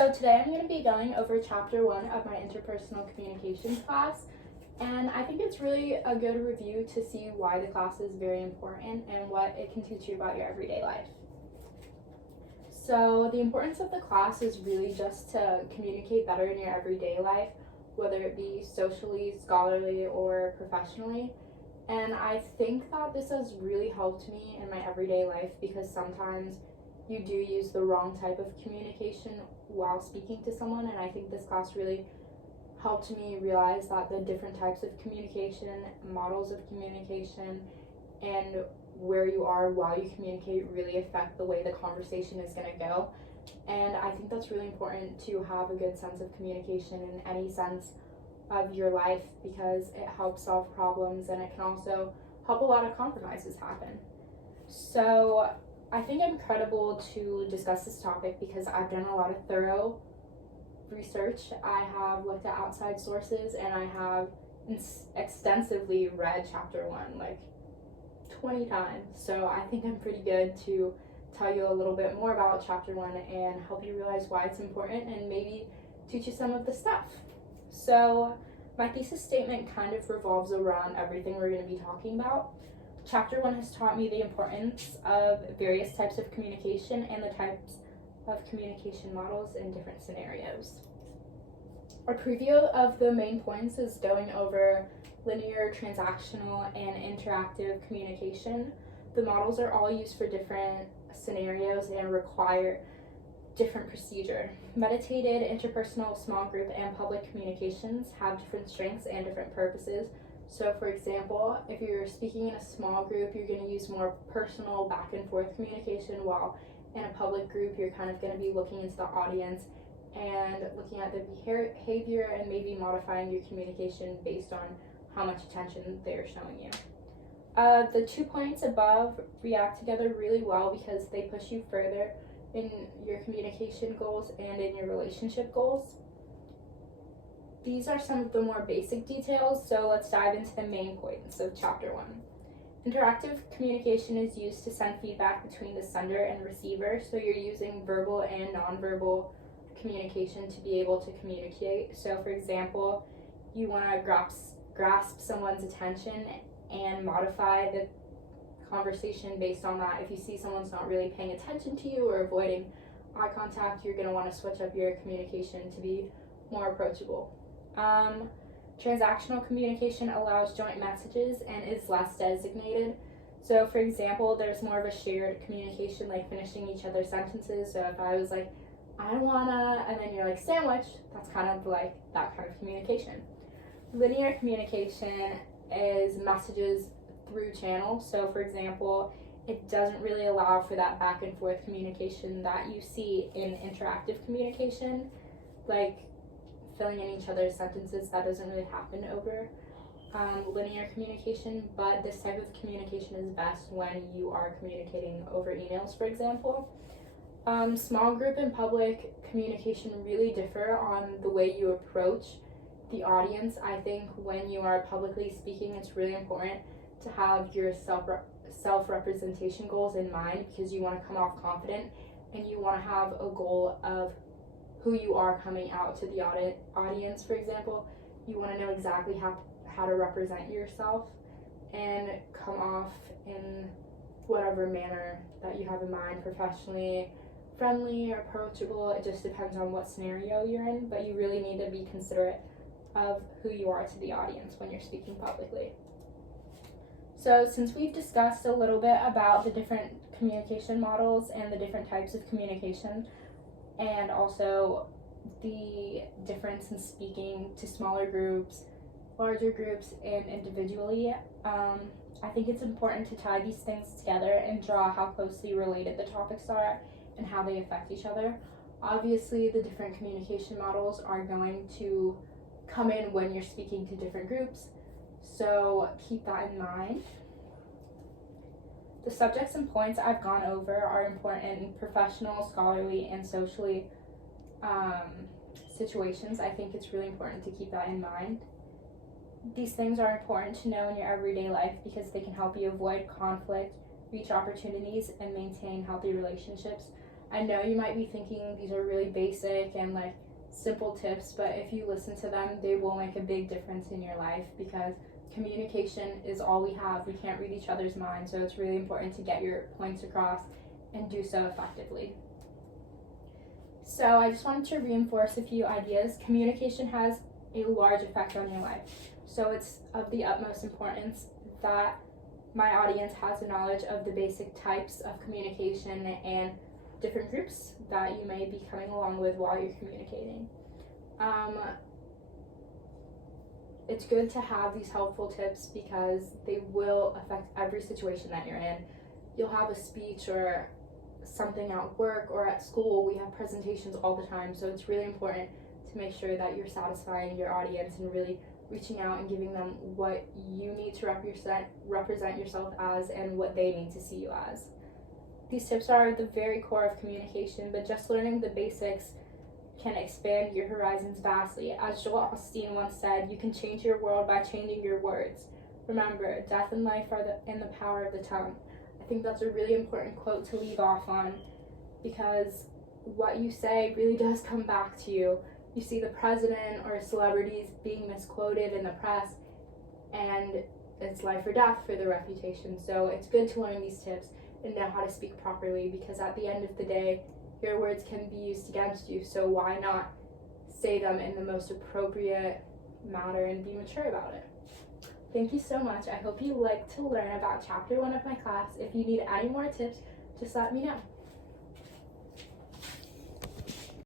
So today I'm going to be going over chapter 1 of my interpersonal communications class, and I think it's really a good review to see why the class is very important and what it can teach you about your everyday life. So the importance of the class is really just to communicate better in your everyday life, whether it be socially, scholarly, or professionally. And I think that this has really helped me in my everyday life because sometimes you do use the wrong type of communication while speaking to someone, and I think this class really helped me realize that the different types of communication, models of communication, and where you are while you communicate really affect the way the conversation is going to go. And I think that's really important to have a good sense of communication in any sense of your life because it helps solve problems and it can also help a lot of compromises happen. So I think I'm credible to discuss this topic because I've done a lot of thorough research. I have looked at outside sources and I have extensively read chapter 1 like 20 times. So I think I'm pretty good to tell you a little bit more about chapter 1 and help you realize why it's important and maybe teach you some of the stuff. So my thesis statement kind of revolves around everything we're going to be talking about. Chapter 1 has taught me the importance of various types of communication and the types of communication models in different scenarios. A preview of the main points is going over linear, transactional, and interactive communication. The models are all used for different scenarios and require different procedure. Meditated, interpersonal, small group, and public communications have different strengths and different purposes. So for example, if you're speaking in a small group, you're going to use more personal back and forth communication, while in a public group, you're kind of going to be looking into the audience and looking at the behavior and maybe modifying your communication based on how much attention they're showing you. The 2 points above react together really well because they push you further in your communication goals and in your relationship goals. These are some of the more basic details, so let's dive into the main points of chapter 1. Interactive communication is used to send feedback between the sender and receiver, so you're using verbal and nonverbal communication to be able to communicate. So for example, you want to grasp someone's attention and modify the conversation based on that. If you see someone's not really paying attention to you or avoiding eye contact, you're going to want to switch up your communication to be more approachable. Transactional communication allows joint messages and is less designated. So for example, there's more of a shared communication, like finishing each other's sentences. So if I was like, I wanna, and then you're like, sandwich, that's kind of like that kind of communication. Linear communication is messages through channels. So for example, it doesn't really allow for that back and forth communication that you see in interactive communication, like filling in each other's sentences. That doesn't really happen over linear communication, but this type of communication is best when you are communicating over emails, for example. Small group and public communication really differ on the way you approach the audience. I think when you are publicly speaking, it's really important to have your self-representation goals in mind because you want to come off confident and you want to have a goal of who you are coming out to the audience. For example, you want to know exactly how to represent yourself and come off in whatever manner that you have in mind, professionally, friendly, or approachable. It just depends on what scenario you're in, but you really need to be considerate of who you are to the audience when you're speaking publicly. So since we've discussed a little bit about the different communication models and the different types of communication, and also the difference in speaking to smaller groups, larger groups, and individually, I think it's important to tie these things together and draw how closely related the topics are and how they affect each other. Obviously, the different communication models are going to come in when you're speaking to different groups, so keep that in mind. The subjects and points I've gone over are important in professional, scholarly, and socially situations. I think it's really important to keep that in mind. These things are important to know in your everyday life because they can help you avoid conflict, reach opportunities, and maintain healthy relationships. I know you might be thinking these are really basic and like simple tips, but if you listen to them, they will make a big difference in your life, because communication is all we have. We can't read each other's minds, so it's really important to get your points across and do so effectively. So I just wanted to reinforce a few ideas. Communication has a large effect on your life, so it's of the utmost importance that my audience has a knowledge of the basic types of communication and different groups that you may be coming along with while you're communicating. It's good to have these helpful tips because they will affect every situation that you're in. You'll have a speech or something at work or at school. We have presentations all the time, so it's really important to make sure that you're satisfying your audience and really reaching out and giving them what you need to represent yourself as and what they need to see you as. These tips are the very core of communication, but just learning the basics can expand your horizons vastly. As Joel Osteen once said, you can change your world by changing your words. Remember, death and life are in the power of the tongue. I think that's a really important quote to leave off on, because what you say really does come back to you. You see the president or celebrities being misquoted in the press, and it's life or death for their reputation. So it's good to learn these tips and know how to speak properly, because at the end of the day, your words can be used against you. So why not say them in the most appropriate manner and be mature about it? Thank you so much. I hope you like to learn about Chapter 1 of my class. If you need any more tips, just let me know.